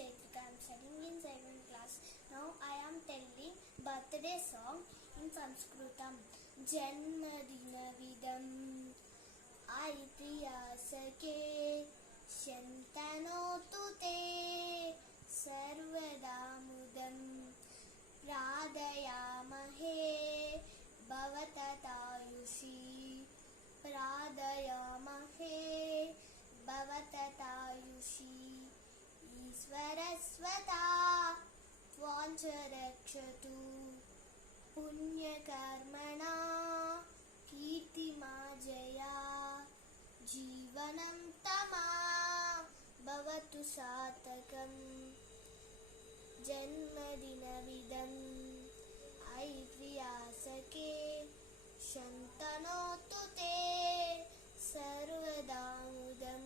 Chaitrika. I am studying in 7th class. Now I am telling birthday song in Sanskritam. Janmadinavidam Aitriyasake Shantanotu te Sarvadamudam Pradayamahe Bhavatayushi Pradayamahe Bhavatayushi Isvarasvata Tvancharakshatu Punyakarmana Kirtimajaya Jivanam Tama Bhavatu Satakam Janmadinavidam Aitriyasake Shantanotu te Sarvadamudam